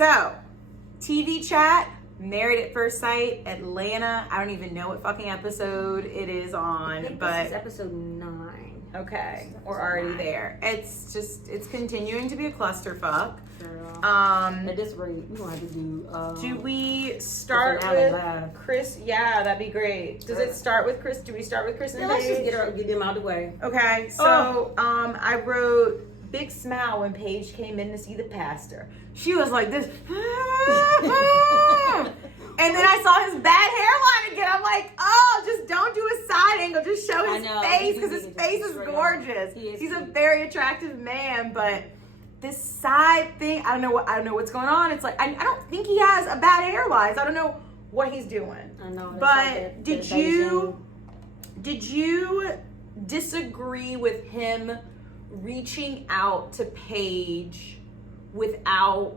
So, TV chat, Married at First Sight, Atlanta. I don't even know what fucking episode it is on, I think but this is episode 9. okay, we're already there. It's continuing to be a clusterfuck. Girl. At this rate, we gonna have to do we start with Chris? Yeah, that'd be great. Does it start with Chris? Do we start with Chris and let's just Paige? get them out of the way. Okay, so I wrote big smile when Paige came in to see the pastor. She was like this. And then I saw his bad hairline again. I'm like, oh, just don't do a side angle. Just show his face, because his face is gorgeous. He's a very attractive man, but this side thing, I don't know what's going on. It's like I don't think he has a bad hairline. I don't know what he's doing. I know. But did you disagree with him reaching out to Paige without,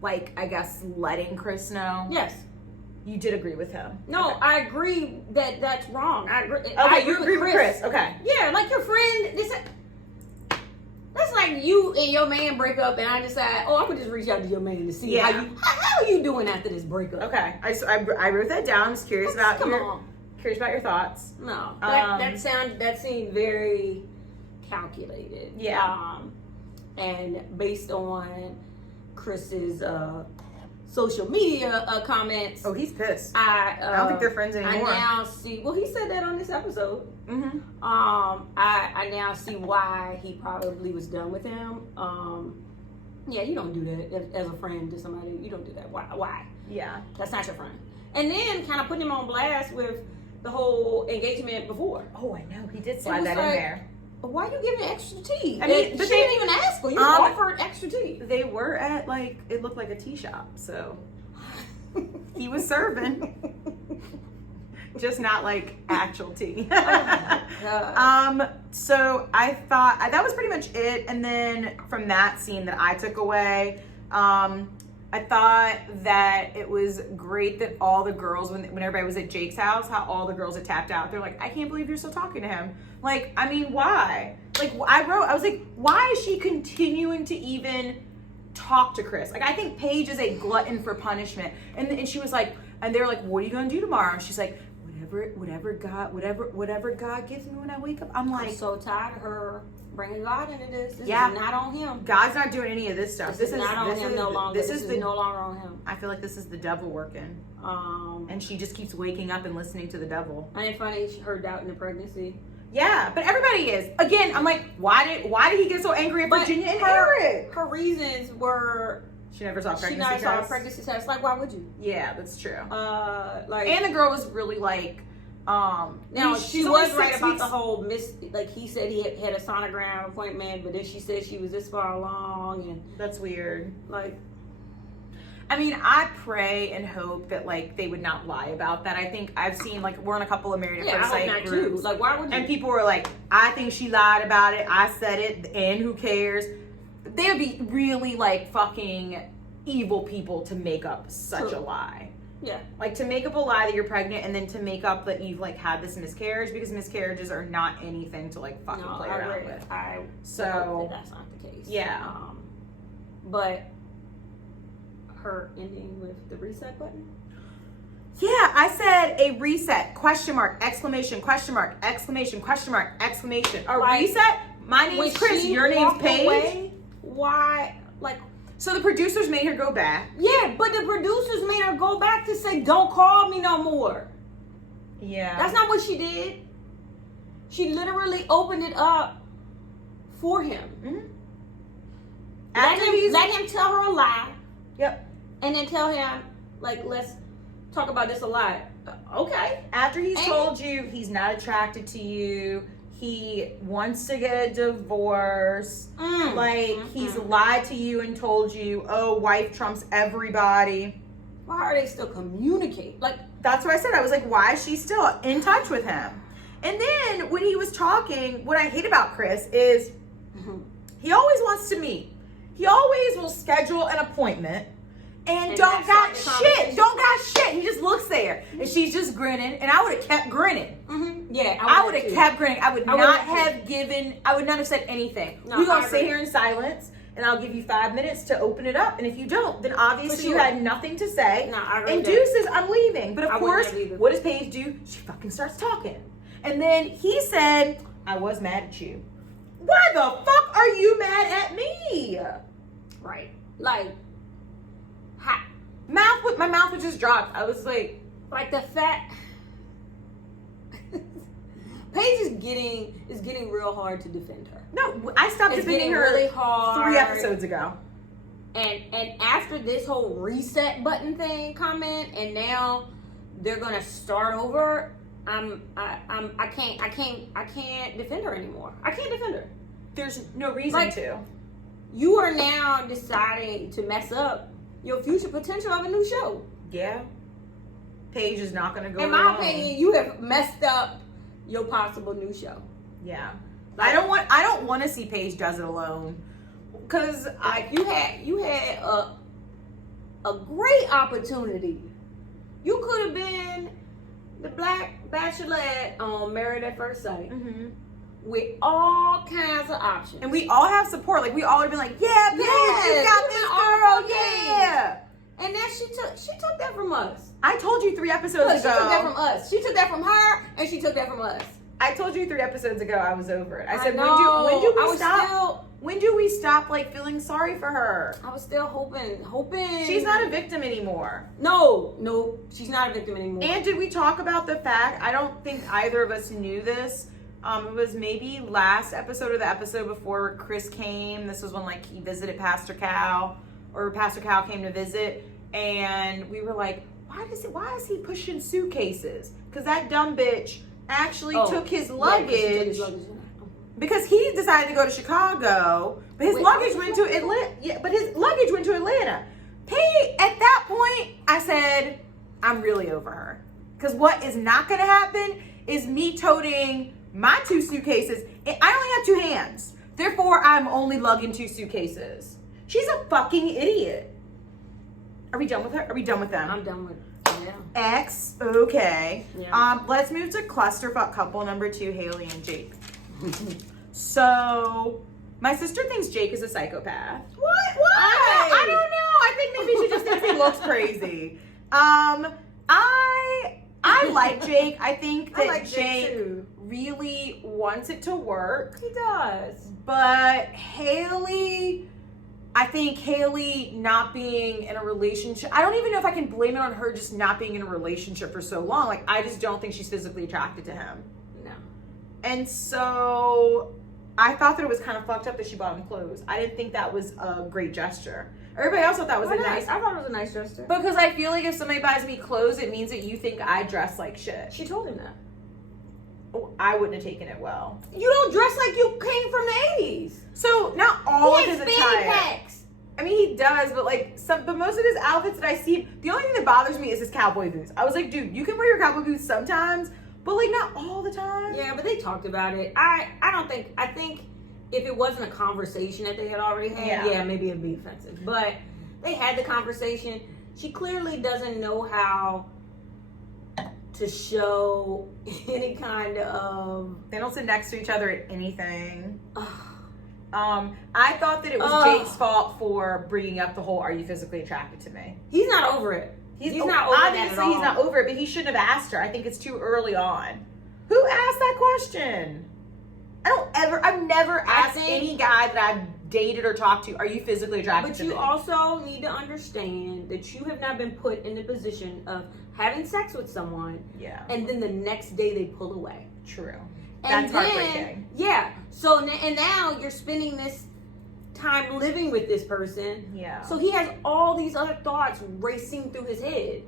like, I guess, letting Chris know? Yes. You did agree with him? No, okay. I agree that that's wrong. I agree. Okay, you agree with Chris. Okay. Yeah, like your friend. That's like you and your man break up, and I decide, I'm gonna just reach out to your man to see how are you doing after this breakup. Okay, I wrote that down. I was curious about your thoughts. No, that seemed very calculated. Yeah. And based on Chris's social media comments. Oh, he's pissed. I don't think they're friends anymore. I now see. Well, he said that on this episode. Mm-hmm. I now see why he probably was done with him. Yeah, you don't do that as a friend to somebody. You don't do that. Why? Yeah, that's not your friend. And then kind of putting him on blast with the whole engagement before. Oh, I know. He did slide that in there. Why are you giving extra tea? I mean, she didn't even ask for. You offered extra tea. They were at, like, it looked like a tea shop, so he was serving, just not like actual tea. So I thought that was pretty much it. And then from that scene that I took away, I thought that it was great that all the girls, when everybody was at Jake's house, how all the girls had tapped out. They're like, I can't believe you're still talking to him. Like, I mean, why? Like, I was like, why is she continuing to even talk to Chris? Like, I think Paige is a glutton for punishment. And she was like, and they're like, what are you going to do tomorrow? And she's like, whatever God gives me when I wake up. I'm so tired of her bringing God into this. This is not on him. God's not doing any of this stuff. This is not on him no longer. This is no longer on him. I feel like this is the devil working. And she just keeps waking up and listening to the devil. And it's funny, her doubting the pregnancy. Yeah, but everybody is. Again, I'm like, why did he get so angry at Virginia and Eric? Her reasons were she never saw pregnancy tests. She never saw a pregnancy test. Like, why would you? Yeah, that's true. And the girl was really like, now she was right about the whole like he said he had a sonogram appointment, but then she said she was this far along, and that's weird. Like, I mean, I pray and hope that, like, they would not lie about that. I think I've seen, like, we're in a couple of Married at First Sight groups. Like, why would you? And people were like, I think she lied about it. I said it, and who cares? They would be really, like, fucking evil people to make up such a lie. Yeah. Like, to make up a lie that you're pregnant, and then to make up that you've, like, had this miscarriage, because miscarriages are not anything to, like, fucking play around with. So that's not the case. Yeah. But her ending with the reset button? Yeah, I said a reset, question mark, exclamation, question mark, exclamation, question mark, exclamation. A reset? My name's Chris, your name's Paige. Why? Like, so the producers made her go back. Yeah, but the producers made her go back to say, don't call me no more. Yeah. That's not what she did. She literally opened it up for him. Mm-hmm. Let him tell her a lie. Yep. And then tell him, like, let's talk about this a lot. Okay. After he's told you he's not attracted to you, he wants to get a divorce, he's lied to you and told you, oh, wife trumps everybody. Why are they still communicating? Like, that's what I said. I was like, why is she still in touch with him? And then when he was talking, what I hate about Chris is he always wants to meet. He always will schedule an appointment. And don't got shit. He just looks there. And she's just grinning. And I would have kept grinning. Mm-hmm. Yeah, I would have kept grinning. I would not have said anything. We're going to sit here in silence. and I'll give you 5 minutes to open it up. And if you don't, then obviously you had nothing to say. No, I read and that. Deuces, I'm leaving. But of I course, wouldn't have either. what does Paige do? She fucking starts talking. And then he said, I was mad at you. Why the fuck are you mad at me? Right. Like, my mouth would just drop. I was like the fact Paige is getting real hard to defend her. no, I stopped It's defending getting her really hard. 3 episodes ago. And after this whole reset button thing comment, and now they're gonna start over. I can't defend her anymore. I can't defend her. There's no reason to. You are now deciding to mess up your future potential of a new show. Yeah. Paige is not going to go In my opinion, you have messed up your possible new show. Yeah. I don't want to see Paige does it alone. Cuz you had a great opportunity. You could have been the Black Bachelorette on Married at First Sight. Mm-hmm. With all kinds of options. And we all have support. Like, we all have been like, yeah, Paige, you got this, girl, yeah. And then she took that from us. I told you 3 episodes ago. She took that from us. She took that from her, and she took that from us. I told you 3 episodes ago I was over it. I said, know. when do we stop like feeling sorry for her? I was still hoping. She's not a victim anymore. No, she's not a victim anymore. And did we talk about the fact, I don't think either of us knew this. It was maybe last episode or the episode before Chris came. This was when like he visited Pastor Cal, or Pastor Cal came to visit, and we were like, why is he pushing suitcases? Because that dumb bitch actually took his luggage. Because he decided to go to Chicago, but his luggage went to Atlanta. Yeah, but his luggage went to Atlanta. At that point, I said, I'm really over her. Because what is not going to happen is me toting my 2 suitcases. I only have 2 hands. Therefore, I'm only lugging 2 suitcases. She's a fucking idiot. Are we done with her? Are we done with them? I'm done with X. Okay. Yeah. Let's move to clusterfuck couple number 2, Haley and Jake. So, my sister thinks Jake is a psychopath. What? Why? I don't know. I think maybe she just thinks he looks crazy. I like Jake. I think that like Jake really wants it to work. He does. But Haley, I think Haley not being in a relationship, I don't even know if I can blame it on her just not being in a relationship for so long. Like, I just don't think she's physically attracted to him. No. And so I thought that it was kind of fucked up that she bought him clothes. I didn't think that was a great gesture. Everybody else thought that was nice. I thought it was a nice gesture. Because I feel like if somebody buys me clothes, it means that you think I dress like shit. She told him that. Oh, I wouldn't have taken it well. You don't dress like you came from the 80s. So not all of his fanny attire. packs. I mean, he does, but like but most of his outfits that I see, the only thing that bothers me is his cowboy boots. I was like, dude, you can wear your cowboy boots sometimes, but like not all the time. Yeah, but they talked about it. I think if it wasn't a conversation that they had already had, yeah, maybe it'd be offensive. But they had the conversation. She clearly doesn't know how to show any kind of... They don't sit next to each other at anything. I thought that it was Jake's fault for bringing up the whole, are you physically attracted to me? He's not over it. He's not over obviously that at all. He's not over it, but he shouldn't have asked her. I think it's too early on. Who asked that question? I've never asked any guy that I've dated or talked to, are you physically attracted to me? But you also need to understand that you have not been put in the position of having sex with someone, and then the next day they pull away. True. And that's heartbreaking. Yeah. So, and now you're spending this time living with this person. Yeah. So he has all these other thoughts racing through his head.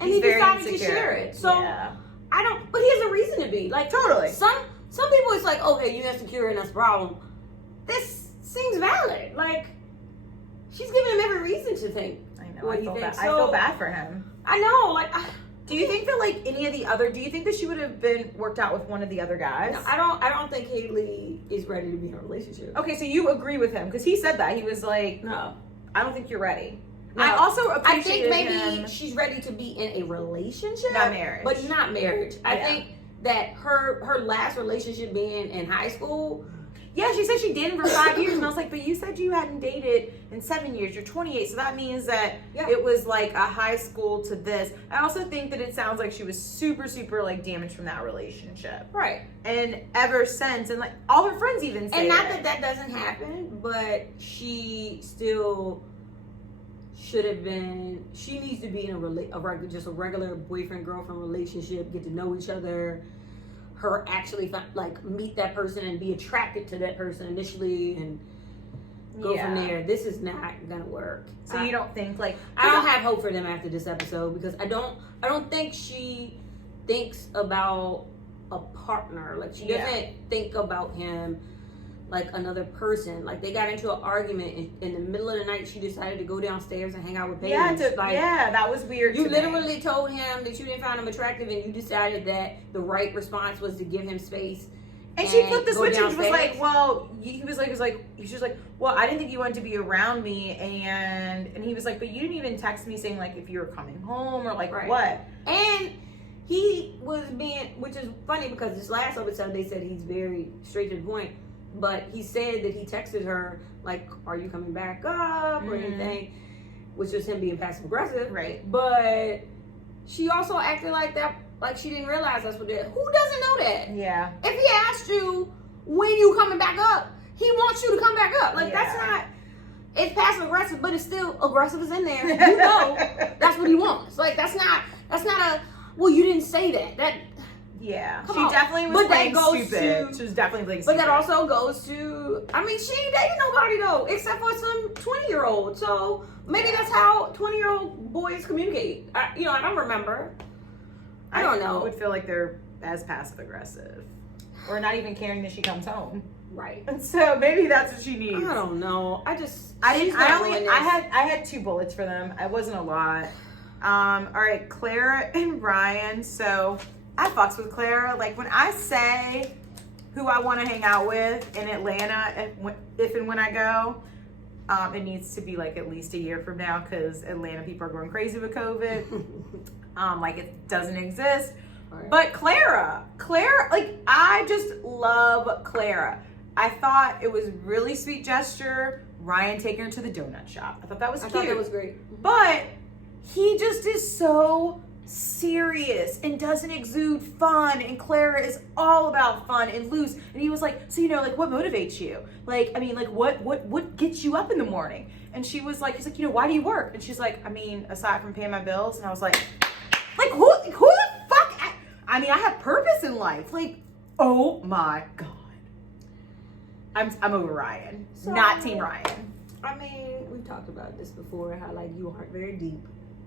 And He's he decided insecure. to share it. So but he has a reason to be. Like, totally. Some people, it's like, okay, you're insecure and that's a problem. This seems valid. Like, she's giving him every reason to think. I know. I feel bad for him. I know. Like, do you think that like any of the other? Do you think that she would have been worked out with one of the other guys? No, I don't think Haley is ready to be in a relationship. Okay, so you agree with him because he said that he was like, no, I don't think you're ready. No. I also appreciated I think maybe him. she's ready to be in a relationship, not marriage, but not marriage. I think that her last relationship being in high school, Yeah, she said she dated for 5 years, and I was like, but you said you hadn't dated in 7 years. You're 28, so that means that it was like a high school to this. I also think that it sounds like she was super, super like damaged from that relationship. Right. And ever since, and like all her friends even say, and not that doesn't happen, but she still should have been. She needs to be in just a regular boyfriend girlfriend relationship, get to know each other. Her actually like meet that person and be attracted to that person initially and go from there. This is not gonna work. So you don't think like I don't have hope for them after this episode because I don't think she thinks about a partner. Like she doesn't think about him like another person. Like they got into an argument in the middle of the night. She decided to go downstairs and hang out with Paige. Yeah, that was weird. You literally told him that you didn't find him attractive, and you decided that the right response was to give him space. And she flipped the switch and was like, "Well," she was like, "Well, I didn't think you wanted to be around me," and he was like, "But you didn't even text me saying like if you were coming home or like what." And he was being, which is funny because this last episode they said he's very straight to the point. But he said that he texted her, like, are you coming back up or anything? Which was him being passive aggressive. Right. But she also acted like that, like she didn't realize that's what it is. Who doesn't know that? Yeah. If he asked you, when you coming back up, he wants you to come back up. Like, that's not, it's passive aggressive, but it's still aggressive is in there. You know, that's what he wants. Like, that's not a, well, you didn't say that. Yeah, Come she on. definitely was playing stupid. She was definitely playing stupid. But that also goes to, I mean, she ain't dating nobody though, except for some 20-year-old. So maybe that's how 20-year-old boys communicate. I don't remember. I don't know. I would feel like they're as passive aggressive, or not even caring that she comes home. Right. And so maybe that's what she needs. I don't know. I had 2 bullets for them. It wasn't a lot. All right, Clara and Ryan. So I fucks with Clara. Like when I say who I want to hang out with in Atlanta, if and when I go, it needs to be like at least a year from now because Atlanta people are going crazy with COVID. Like it doesn't exist. Right. But Clara, like I just love Clara. I thought it was really sweet gesture. Ryan taking her to the donut shop. I thought that was cute. I thought that was great. But he just is so serious and doesn't exude fun, and Clara is all about fun and loose. And he was like, so like what motivates you? Like, I mean, like what gets you up in the morning? And she was like, he's like, why do you work? And she's like, I mean, aside from paying my bills. And I was like who the fuck? I mean, I have purpose in life. Like, oh my God. I'm over Ryan. So, not Team Ryan. I mean, we've talked about this before, how like you aren't very deep.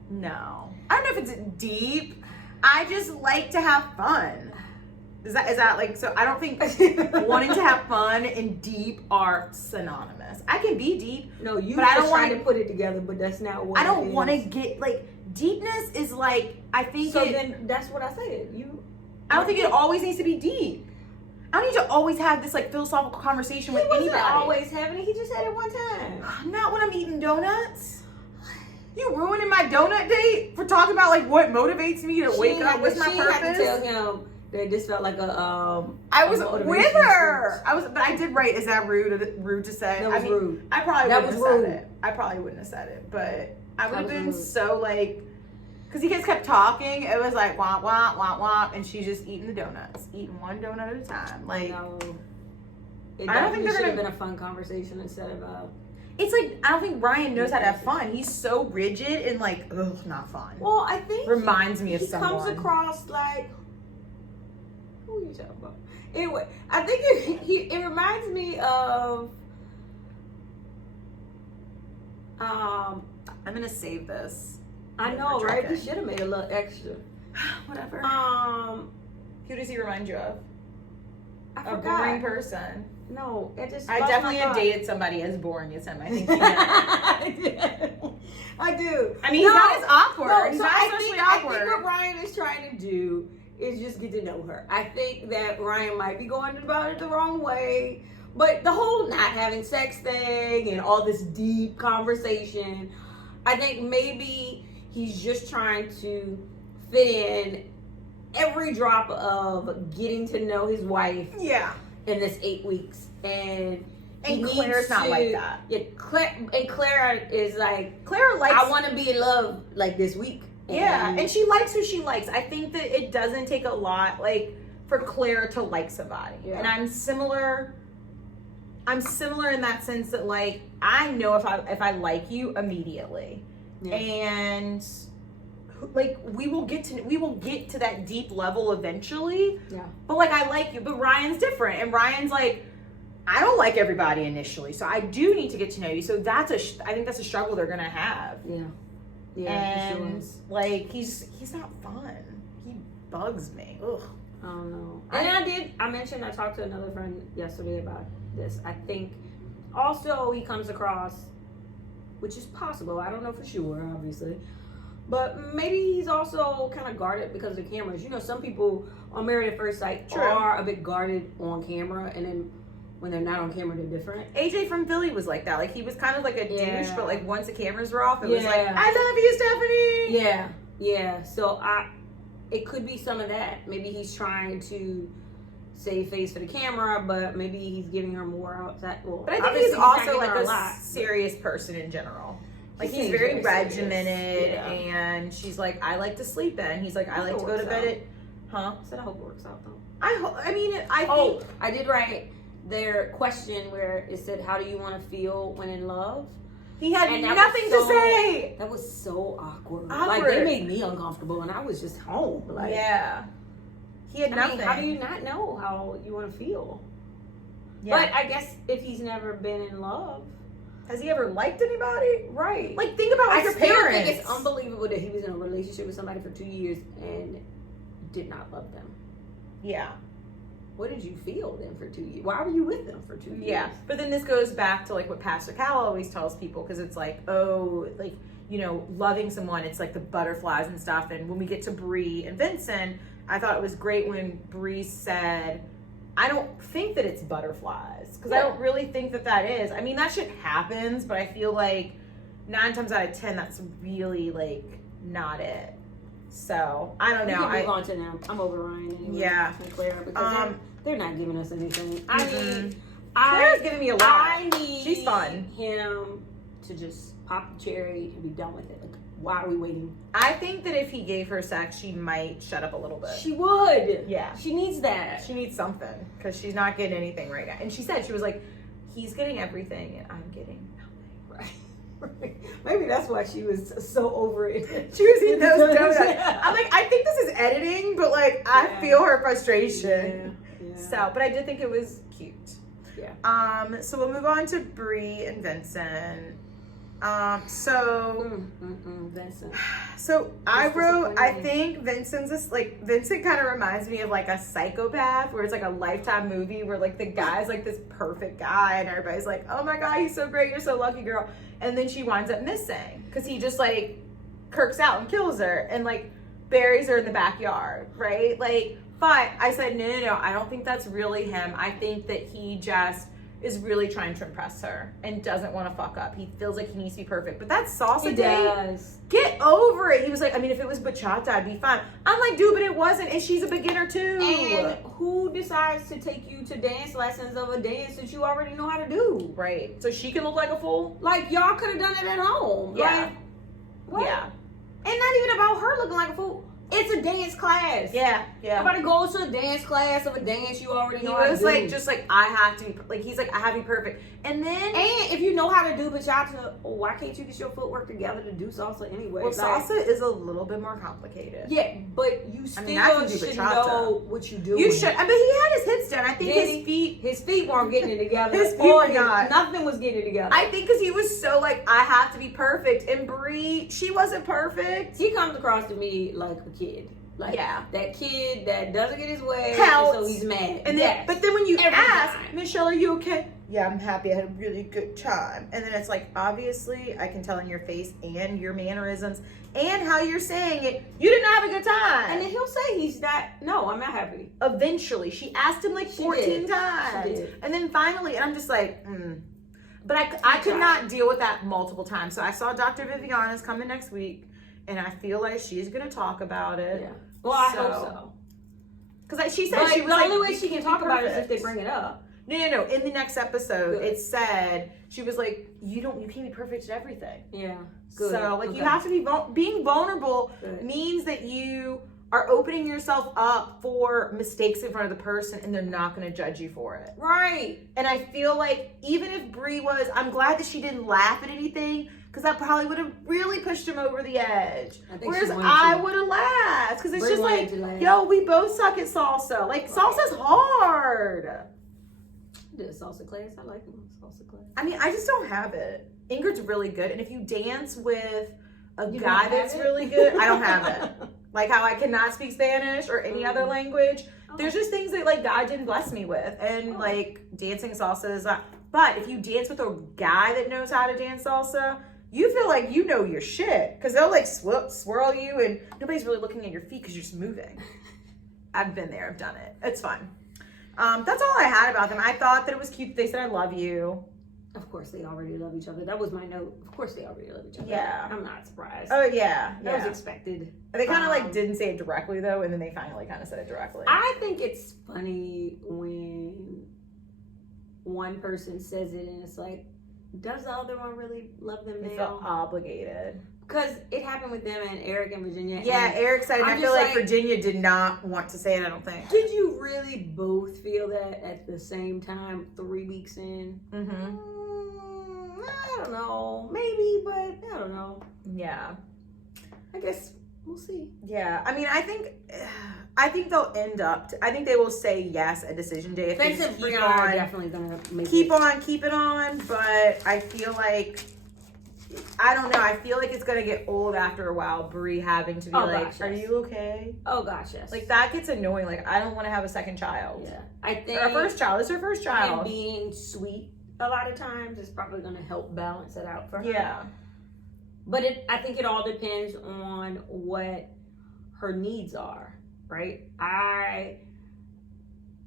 No. I don't know if it's deep. I just like to have fun. Is that like, so I don't think wanting to have fun and deep are synonymous. I can be deep. No, you but I don't want to put it together, but that's not what I don't want to get, like, deepness is like, I think so then that's what I said. I don't think it always needs to be deep. I don't need to always have this like philosophical conversation with anybody. He wasn't always having it. He just had it one time. Not when I'm eating donuts. You ruining my donut date for talking about like what motivates me to wake up with my purpose. Had to tell him that this felt like a I was with her. But I did write. Is that rude to say? That was rude. I probably wouldn't have said it. I probably wouldn't have said it, but I would have been rude. So like, because he just kept talking. It was like womp womp womp womp, and she's just eating the donuts, eating one donut at a time. Like, no, I don't think it should have been a fun conversation instead of a. It's like, I don't think Ryan knows how to have fun. He's so rigid and like, ugh, not fun. Well, I think reminds me of someone. He comes across like, who are you talking about? Anyway, I think it reminds me of. I'm gonna save this. I know, right? You should have made a little extra. Whatever. Who does he remind you of? I forgot. A boring person. No, it just. I definitely have dated somebody as boring as him. I think. I do. I mean, he's not as awkward. No, he's so not socially awkward. I think what Ryan is trying to do is just get to know her. I think that Ryan might be going about it the wrong way, but the whole not having sex thing and all this deep conversation, I think maybe he's just trying to fit in every drop of getting to know his wife. Yeah. in this 8 weeks, and Claire's not like that. Yeah, Claire is like, Claire likes. I want to be in love like this week. And she likes who she likes. I think that it doesn't take a lot, like, for Claire to like somebody. Yeah. And I'm similar in that sense that, like, I know if I like you immediately. Yeah. And like we will get to that deep level eventually. Yeah. But like I like you, but Ryan's different, and Ryan's like, I don't like everybody initially, so I do need to get to know you. So I think that's a struggle they're gonna have. Yeah. Yeah. And like he's not fun. He bugs me. Ugh. I don't know. And I talked to another friend yesterday about this. I think also he comes across, which is possible, I don't know for sure, obviously, but maybe he's also kind of guarded because of the cameras. You know, some people on Married at First Sight are a bit guarded on camera, and then when they're not on camera, they're different. AJ from Philly was like that. Like, he was kind of like a douche, but like once the cameras were off, it was like, I love you, Stephanie. Yeah. So it could be some of that. Maybe he's trying to save face for the camera, but maybe he's giving her more outside. Well, but I think he's also like a serious person in general. Like, he's very regimented, and she's like, I like to sleep in. He's like, I like to go to bed at, I said I hope it works out though. I did write their question where it said, how do you want to feel when in love? He had nothing to say. That was so awkward. Like, they made me uncomfortable, and I was just home. Like, yeah. He had nothing. How do you not know how you want to feel? Yeah. But I guess if he's never been in love. Has he ever liked anybody? Right. Like, think about your parents. I think it's unbelievable that he was in a relationship with somebody for 2 years and did not love them. Yeah. What did you feel then for 2 years? Why were you with them for 2 years? Yeah. But then this goes back to like what Pastor Cal always tells people, because it's like, oh, like, you know, loving someone, it's like the butterflies and stuff. And when we get to Bree and Vincent, I thought it was great when Bree said, I don't think that it's butterflies, because I don't really think that is. I mean, that shit happens, but I feel like 9 times out of 10, that's really like not it. So I don't know. We can move on to them. I'm over Ryan anyway. Yeah. And Claire, because they're not giving us anything. I mean, Claire's giving me a lot. She's fun. Him to just pop the cherry and be done with it. Like, why are we waiting? I think that if he gave her sex, she might shut up a little bit. She would. Yeah. She needs that. She needs something, because she's not getting anything right now. And she said, she was like, he's getting everything and I'm getting nothing. Right. Maybe that's why she was so over it. She was eating those donuts. I'm like, I think this is editing, but like, I feel her frustration. Yeah. So, but I did think it was cute. Yeah. So we'll move on to Bree and Vincent. Vincent. So I wrote, I think Vincent kind of reminds me of like a Psychopath, where it's like a Lifetime movie where like the guy's like this perfect guy and everybody's like, oh my God, he's so great, you're so lucky, girl. And then she winds up missing because he just like kirks out and kills her and like buries her in the backyard, right? Like, but I said, no, I don't think that's really him. I think that he just is really trying to impress her and doesn't want to fuck up. He feels like he needs to be perfect. But that salsa date, get over it. He was like, I mean, if it was bachata, I'd be fine. I'm like, dude, but it wasn't, and she's a beginner too. And who decides to take you to dance lessons of a dance that you already know how to do? Right. So she can look like a fool? Like, y'all could have done it at home. Yeah. Like, what? Yeah. And not even about her looking like a fool. It's a dance class. Yeah. I'm about to go to a dance class of a dance you already know how to do. He was like, just like, I have to be, like, he's like, I have to be perfect. And if you know how to do bachata, why can't you get your footwork together to do salsa anyway? Well, salsa is a little bit more complicated. Yeah, but you still should know what you do. You should. But he had his hips down. I think his feet weren't getting it together. His feet were not. Nothing was getting it together. I think because he was so like, I have to be perfect. And Bree, she wasn't perfect. He comes across to me like a kid. Like, that kid that doesn't get his way, so he's mad. And then, but then when you ask, Michelle, are you okay? Yeah, I'm happy. I had a really good time. And then it's like, obviously, I can tell in your face and your mannerisms and how you're saying it, you did not have a good time. And then he'll say he's not, no, I'm not happy. Eventually. She asked him like 14 times. She did. And then finally, and I'm just like, But I could not deal with that multiple times. So I saw Dr. Viviana's coming next week. And I feel like she's going to talk about it. Yeah. Well, I hope so. Because she said But she was the like, only way "You she can can't talk be about it is if perfect." they bring it up. No. In the next episode, Good. it said she was like, you can't be perfect at everything. Yeah. Good. So like Okay. you have to be being vulnerable Good. means that you are opening yourself up for mistakes in front of the person, and they're not going to judge you for it. Right. And I feel like even if Brie was, I'm glad that she didn't laugh at anything, because that probably would have really pushed him over the edge. Whereas I would have laughed, because it's Brie just wanted like, to laugh. yo, we both suck at salsa. Like, salsa's hard. I did a salsa class. I like salsa class. I mean, I just don't have it. Ingrid's really good, and if you dance with a You guy don't that's have it? really good, I don't have it. Like how I cannot speak Spanish or any other language. There's just things that like God didn't bless me with, and like dancing salsa is not. But if you dance with a guy that knows how to dance salsa, you feel like you know your shit, because they'll like swirl you, and nobody's really looking at your feet because you're just moving. I've been there. I've done it. It's fun. That's all I had about them. I thought that it was cute. They said I love you. Of course, they already love each other. That was my note. Of course, they already love each other. Yeah. I'm not surprised. Oh yeah, That was expected. They kind of like didn't say it directly though, and then they finally kind of said it directly. I think it's funny when one person says it and it's like, does the other one really love them They now? felt obligated. Because it happened with them and Eric and Virginia. Yeah, and Eric said, and I I'm feel just like Virginia did not want to say it, I don't think. did you really both feel that at the same time 3 weeks in? Mm-hmm. I don't know. Maybe, but I don't know. Yeah. I guess we'll see. Yeah. I mean, I think they'll end up, I think they will say yes at decision day if they Vince and keep Brianna are on, definitely going to make keep it. it on, but I feel like, I don't know, I feel like it's going to get old after a while, Brie having to be gosh, are yes. you okay? Oh, gosh, yes. Like, that gets annoying. Like, I don't want to have a second child. Yeah. I think Or a first child. It's her first and child. being sweet a lot of times is probably going to help balance it out for her. Yeah. But I think it all depends on what her needs are, right? I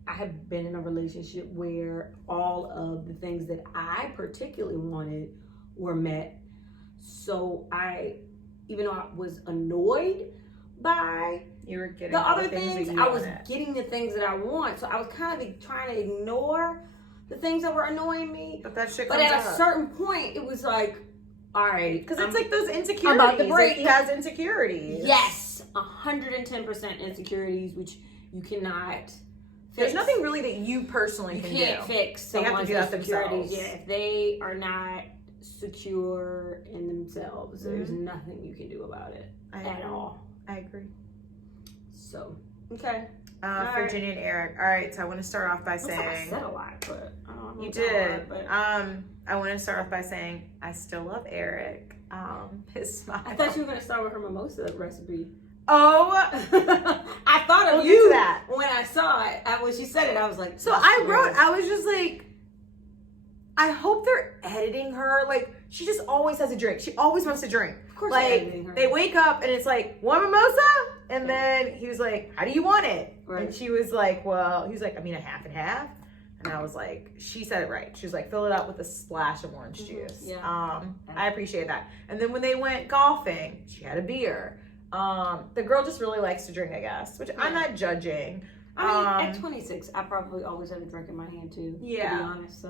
have been in a relationship where all of the things that I particularly wanted were met. So even though I was annoyed by You were getting the all other the things, things, that you I was wanted. getting the things that I want. So I was kind of trying to ignore the things that were annoying me. But that shit But comes at a up. certain point, it was like, all right. Because it's like those insecurities. about to break. Like, he has insecurities. Yes, 110% insecurities, which you cannot fix. There's nothing really that you personally You can can't do. fix They have to someone's do that insecurities. themselves. Yeah, if they are not secure in themselves, there's nothing you can do about it at all. I agree. So, okay. Virginia and Eric. All right, so I want to start off by Looks like I saying said a lot, but you did. I want to start off by saying I still love Eric. His smile. I thought you were going to start with her mimosa recipe. Oh, I thought of we'll you get to that. when I saw it. When she said it, I was like, So I wrote. I was just like, I hope they're editing her. Like, she just always has a drink. She always wants to drink. Of course, they're editing her. Like, they wake up and it's like, one mimosa? And then he was like, how do you want it? Right. And she was like, well, he was like, I mean, a half and half. And I was like, she said it right. She was like, fill it up with a splash of orange juice. Yeah. I appreciate that. And then when they went golfing, she had a beer. The girl just really likes to drink, I guess, which I'm not judging. I mean, at 26, I probably always have a drink in my hand too. Yeah. To be honest,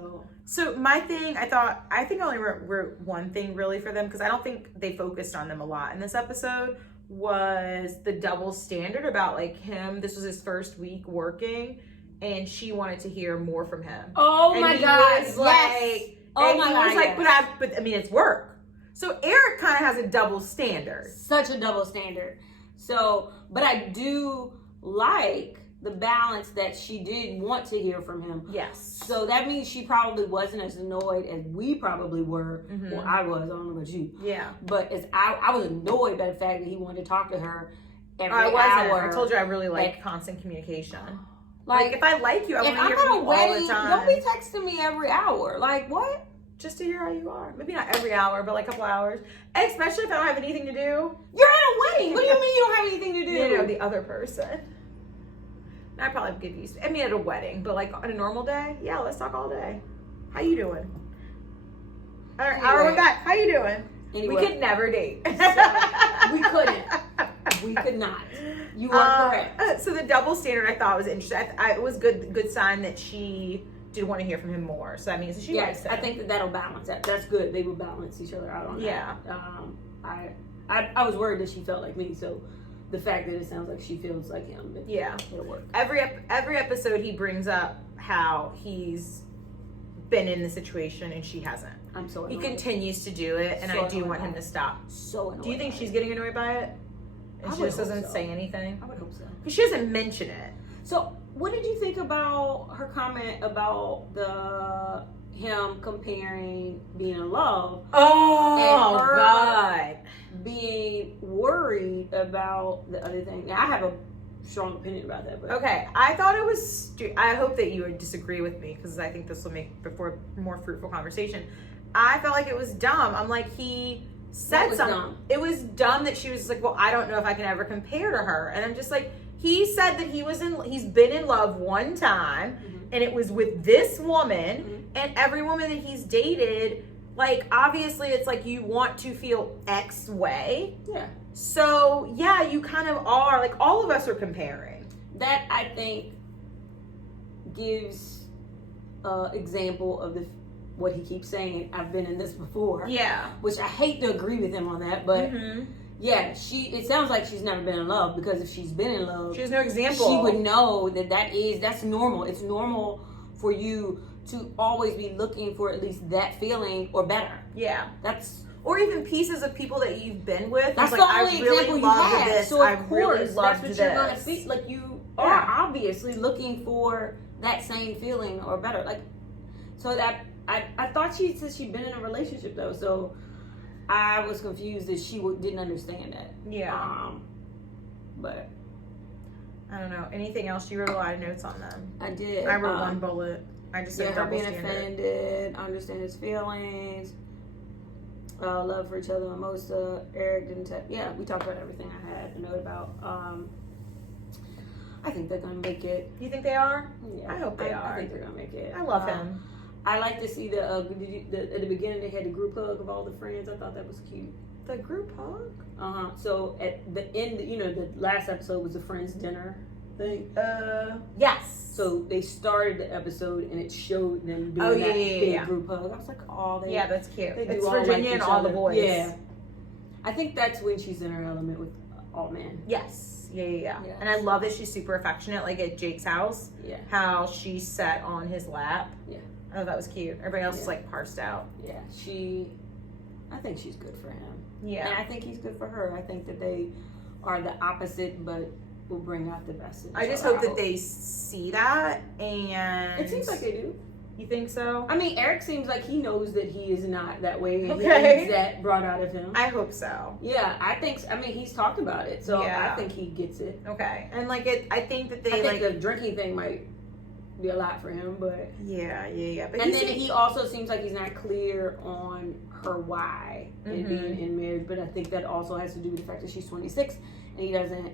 So my thing, I think I only wrote one thing really for them, because I don't think they focused on them a lot in this episode, was the double standard about like him. This was his first week working, and she wanted to hear more from him. Oh and my he God! was Yes. Like, Oh and my he God! was like, yes. but I mean, it's work. So Eric kind of has a double standard. Such a double standard. So, but I do like the balance that she did want to hear from him. Yes. So that means she probably wasn't as annoyed as we probably were. Mm-hmm. Well, I was. I don't know about you. Yeah. But as I was annoyed by the fact that he wanted to talk to her every I wasn't. hour. I told you I really like constant communication. Like if I like you, I want if to I'm hear at from a you all wedding, the time. don't be texting me every hour. Like what? Just to hear how you are. Maybe not every hour, but like a couple hours. Especially if I don't have anything to do. You're at a wedding. What do you mean you don't have anything to do? You know, the other person. I probably give you. I mean, at a wedding, but like on a normal day, yeah, let's talk all day. How you doing? All right, Anyway. hour back. How you doing? Anyway. We could never date. We couldn't. We could not. You are correct. So the double standard I thought was interesting. It was good sign that she did want to hear from him more. So that means that she likes him. I think that'll balance that. That's good. They will balance each other out on that. I was worried that she felt like me, so the fact that it sounds like she feels like him, it'll work. Every episode he brings up how he's been in the situation and she hasn't. I'm so annoyed. He continues to do it, and I do want him to stop. So annoyed. Do you think she's getting annoyed by it? And she just doesn't say anything? I would hope so. Because she doesn't mention it. So, what did you think about her comment about him comparing being in love? Oh, and her God. being worried about the other thing. Now, I have a strong opinion about that. But Okay, I thought it was. I hope that you would disagree with me because I think this will make for more fruitful conversation. I felt like it was dumb. I'm like, he said something. Dumb. It was dumb that she was like, well, I don't know if I can ever compare to her, and I'm just like, he said that he's been in love one time, and it was with this woman, and every woman that he's dated, like, obviously it's like you want to feel X way. Yeah. So, yeah, you kind of are, like, all of us are comparing. That, I think, gives an example of what he keeps saying, I've been in this before. Yeah. Which I hate to agree with him on that, but yeah, it sounds like she's never been in love, because if she's been in love, she has no example. She would know that's normal. It's normal for you to always be looking for at least that feeling or better. Yeah. Or even pieces of people that you've been with. That's like, the only example you have. This. So of course, that's what you're gonna this. see. Like, you are obviously looking for that same feeling or better. Like, so that I thought she said she'd been in a relationship though. So I was confused that she didn't understand that. Yeah. But I don't know. Anything else? You wrote a lot of notes on them. I did. I wrote one bullet. I just said her being standard. offended, understand his feelings, love for each other, Mimosa. Eric didn't we talked about everything I had a note about. I think they're gonna make it. You think they are? Yeah, I hope they are. I think they're gonna make it. I love him. I like to see at the beginning they had the group hug of all the friends. I thought that was cute. The group hug? So at the end, the last episode was the friends dinner thing. Yes. So they started the episode and it showed them doing that big group hug. I was like, oh, that's cute. It's all Virginia like and all the boys. Yeah. I think that's when she's in her element with all men. Yes. Yeah. And I love that she's super affectionate, like at Jake's house. Yeah. How she sat on his lap. Yeah. Oh, that was cute. Everybody else is like parsed out. Yeah. I think she's good for him. Yeah. And I think he's good for her. I think that they are the opposite, but will bring out the best in each I just other. hope that they see that, and it seems like they do. You think so? I mean, Eric seems like he knows that he is not that way, and he needs that brought out of him. I hope so. Yeah, I think. I mean, he's talked about it, so I think he gets it. Okay, and like I think that I think the drinking thing might be a lot for him, but yeah. But and then he also seems like he's not clear on her why in being in marriage, but I think that also has to do with the fact that she's 26 and he doesn't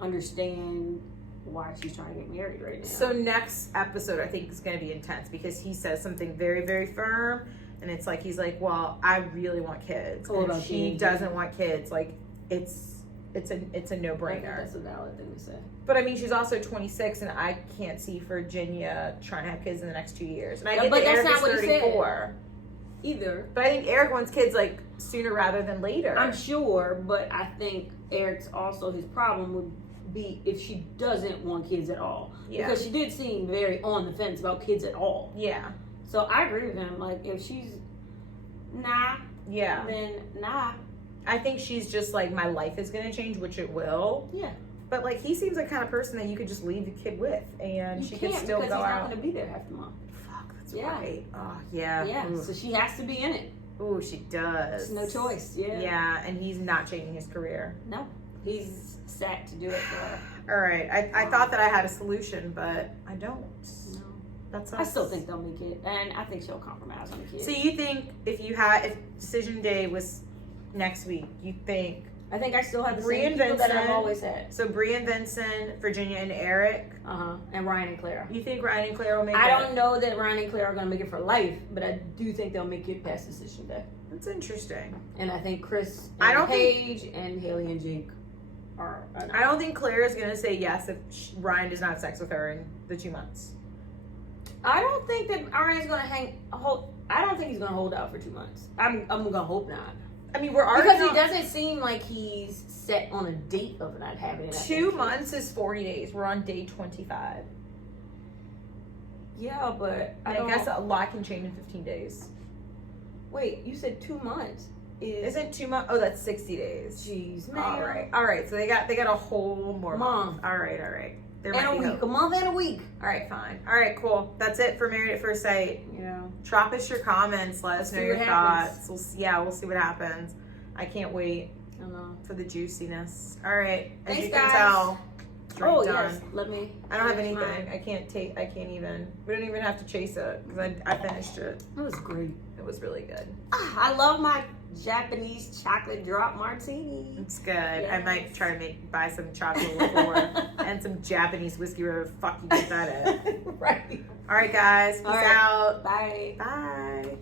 understand why she's trying to get married right now. So next episode I think is going to be intense because he says something very, very firm, and it's like he's like, well, I really want kids, and if she doesn't want kids, like it's a no-brainer. That's a valid thing to say. But I mean, she's also 26, and I can't see Virginia trying to have kids in the next 2 years. And I get but that that's Eric not is what 34 either. But I think Eric wants kids like sooner rather than later. I'm sure, but I think Eric's also his problem would be if she doesn't want kids at all. Yeah. Because she did seem very on the fence about kids at all. Yeah. So I agree with him. Like, if she's nah, then nah. I think she's just like, my life is going to change, which it will. Yeah. But like, he seems like the kind of person that you could just leave the kid with, and she could still go out. Because he's not going to be there half the month. Fuck, that's right. Oh, yeah. Yeah. Ooh. So she has to be in it. Ooh, she does. There's no choice. Yeah. Yeah, and he's not changing his career. No. He's set to do it for her. All right. I thought that I had a solution, but I don't. No. That's I still think they'll make it, and I think she'll compromise on the kids. So you think if decision day was next week, you think? I think I still have the same people that I've always had. So Bree and Vincent, Virginia and Eric. And Ryan and Claire. You think Ryan and Claire will make it? I don't know that Ryan and Claire are going to make it for life, but I do think they'll make it past decision day. That's interesting. And I think Chris and Paige and Haley and Jake are. I don't think Claire is gonna say yes if Ryan does not have sex with her in the 2 months. I don't think that Ryan's gonna I don't think he's gonna hold out for 2 months. I'm gonna hope not. I mean, we're already because he doesn't seem like he's set on a date of not having it. 2 months is 40 days. We're on day 25. Yeah, but I guess a lot can change in 15 days. Wait, you said 2 months. Isn't 2 months? Oh, that's 60 days. Jeez, man. All right. So they got a whole more month. All right. And a week, a month and a week. All right, fine. All right, cool. That's it for Married at First Sight. Yeah. Drop us your comments. Let us know your thoughts. We'll see what happens. I can't wait for the juiciness. All right. As you can tell, drink done. Yes. Let me. I don't have anything. I can't even. We don't even have to chase it because I finished it. It was great. It was really good. I love my Japanese chocolate drop martini. It's good. Yes. I might try to buy some chocolate liqueur and some Japanese whiskey, wherever the fuck you get that at. Right. All right, guys. Peace out. Bye. Bye.